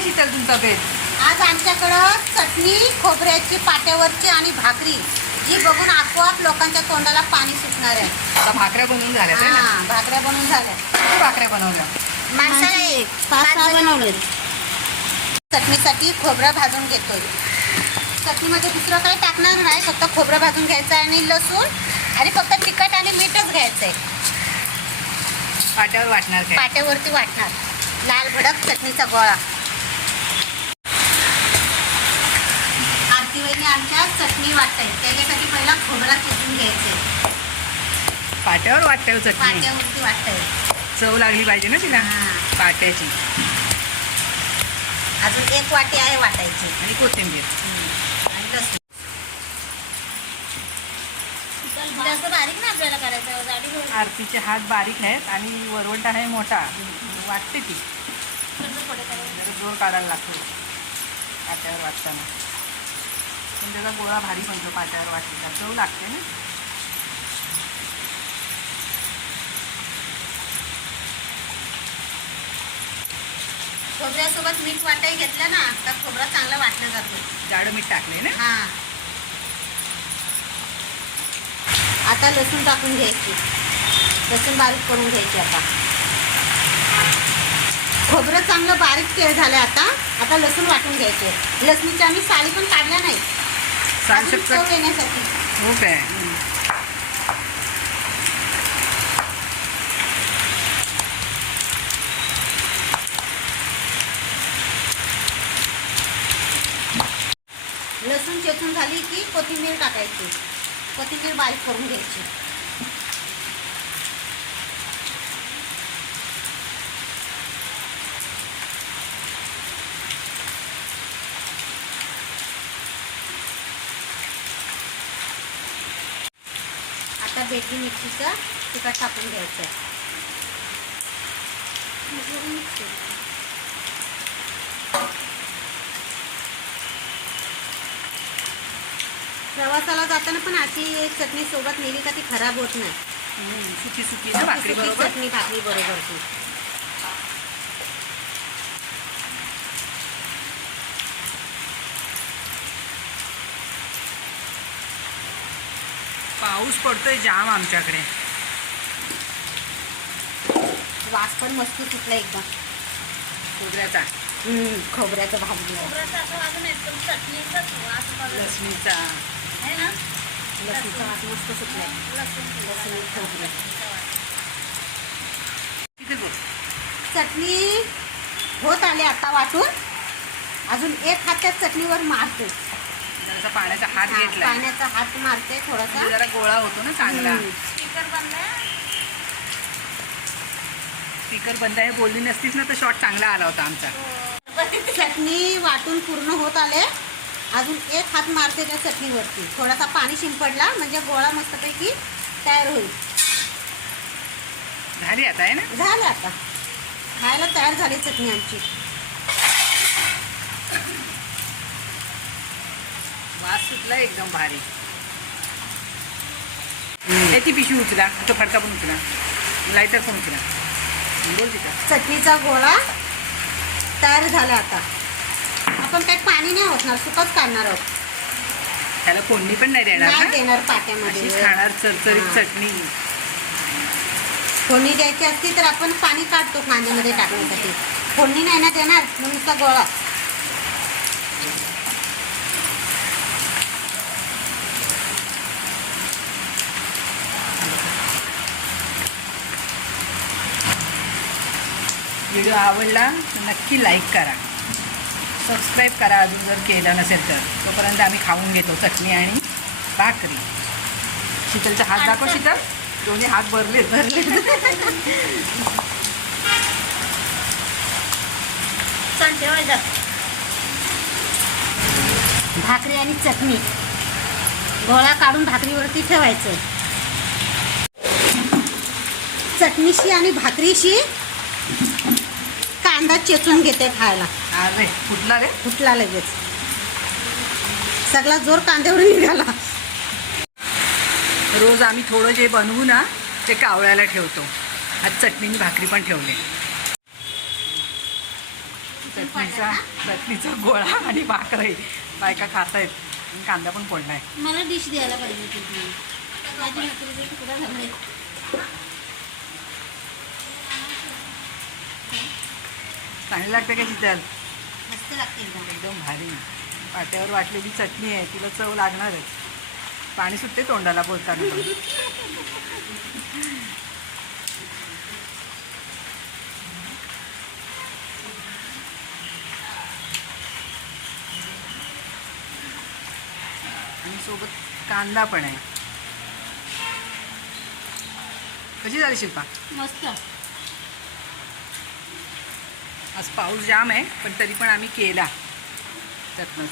आहे शीतल तुमचा बेत? आज आमच्याकडं चटणी खोबऱ्याची पाट्यावरची आणि भाकरी जी बघून आपोआप लोकांच्या तोंडाला पाणी सुटणार आहे. आता भाकऱ्या बनवून झाल्या आहे ना? भाकऱ्या बनवून झाल्या. किती भाकऱ्या बनवल्या? माणसाला एक 5-6 बनवले. चटणीसाठी खोबरं भाजून घेतोय. चटणीमध्ये दुसरं काही टाकणार नाही, फक्त खोबरं भाजून घ्यायचं आणि लसूण आणि फक्त तिखट आणि मीठच घ्यायचंय. पाट्यावर वाटणार काय? पाट्यावरती वाटणार लाल भडक चटणीचा गोळा. आरती वहिनी आमच्या चटणी वाटते, त्याच्यासाठी पहिला खोबरा चिरून घ्यायचंय. पाट्यावर वाटते चटणी? पाट्यावरती वाटतंय. चव लागली पाहिजे ना तिला पाट्याची. अजून 1 वाटी आहे वाटायची आणि कोथिंबीर आणि लसूण. जास्त बारीक ना आपल्याला करायचं, जाडी. आरतीचे हात बारीक आहेत आणि वरवंटा आहे मोठा, वाटते ती जरा जोर काढायला लागतो पाट्यावर वाटताना. पण त्याचा गोळा भारी बनतो पाट्यावर वाटलेला, चव लागते ना. खोबऱ्यासोबत मीठ वाटाही घेतलं ना तर खोबरा चांगला वाटला जातो. जाडं मीठ टाकले ना? हां. आता लसूण टाकून घ्यायची. लसूण बारीक करून घ्यायची. आता खोबरं चांगलं बारीक झालं. आता लसूण वाटून घ्यायचे. लसणीच्या आम्ही साली पण काढल्या नाही, चव येण्यासाठी. हो काय? लसूण चेचून झाली की कोथिंबीर टाकायची. कोथिंबीर बारीक करून घ्यायची. आता बेडगी मिरचीचं तिखट टाकून घ्यायचं. प्रवासाला जाताना पण अशी चटणी सोबत नेली का ती खराब होत नाही. सुकी सुकी ना भाकरी बरोबर. चटणी भाकरी बरोबर ती. पाऊस पडतोय जाम आमच्याकडे. वास पण मस्त सुटला एकदम खोबऱ्याचा. खोबऱ्याचं भाजलं. लसणीचा. लसूणचा वास मस्त सुटलाय. लसूण खोबरं. चटणी होत आली आता वाटून. अजून 1 हात त्या चटणीवर मारते. जरासा पाण्याचा हात घेतला, पाण्याचा हात मारते थोडासा. जरा गोळा होतो ना चांगला. स्पीकर बंद आहे बोलली नसतीच ना तर शॉट चांगला आला होता आमचा. चटणी वाटून पूर्ण होत आले. अजून 1 हात मारते त्या चटणीवरती. थोडासा पाणी शिंपडला म्हणजे गोळा मस्तपैकी तयार होईल. झाली आता आहे ना? झालं आता खायला तयार झाली चटणी आमची. वास सुटला एकदम भारी. ती पिशवी उचला, तो फडका पण उचला, लायटर पण उचला. बोल तिथं. चटणीचा गोळा तयार झाला. आता आपण काही पाणी नाही ओतणार, सुकच काढणार आहोत. त्याला फोडणी पण नाही देणार नाही ना? देणार पाट्यामध्ये. अशीच खाणार चरचरीत चटणी. फोडणी द्यायची असती तर आपण पाणी काढतो कांद्यामध्ये टाकण्यासाठी. फोडणी नाही ना देणार, नुसता गोळा. व्हिडिओ आवडला तर नक्की लाईक करा, सबस्क्राईब करा अजून जर केलं नसेल तर. तोपर्यंत आम्ही खाऊन घेतो चटणी आणि भाकरी. शीतलचा हात दाखव शीतल. दोन्ही हात भरले. भाकरी आणि चटणी गोळा काढून भाकरीवरती ठेवायचं. चटणीशी आणि भाकरीशी कांदा चेचून घेते खायला. अरे फुटला रे. फुटला लगेच. सगळा जोर कांद्यावर निघाला. रोज आम्ही थोडं जे बनवू ना ते कावळ्याला ठेवतो. आज चटणीनी भाकरी पण ठेवले. चटणीचा गोळा आणि भाकरी बायका खात आहेत. कांदा पण फोडलाय. मला डिश द्यायला पाहिजे होती. माझी भाकरीचा तुकडा झालाय. चांगली लागते का शीतल? मस्त लागते एकदम. एकदम भारी. पाट्यावर वाटलेली चटणी आहे, तिला चव लागणारच. पाणी सुटते तोंडाला बोलताना पण. आणि सोबत कांदा पण आहे. कशी झाली शिल्पा? मस्त. आज पाऊस जाम आहे, पण तरी पण आम्ही केला चटणंच.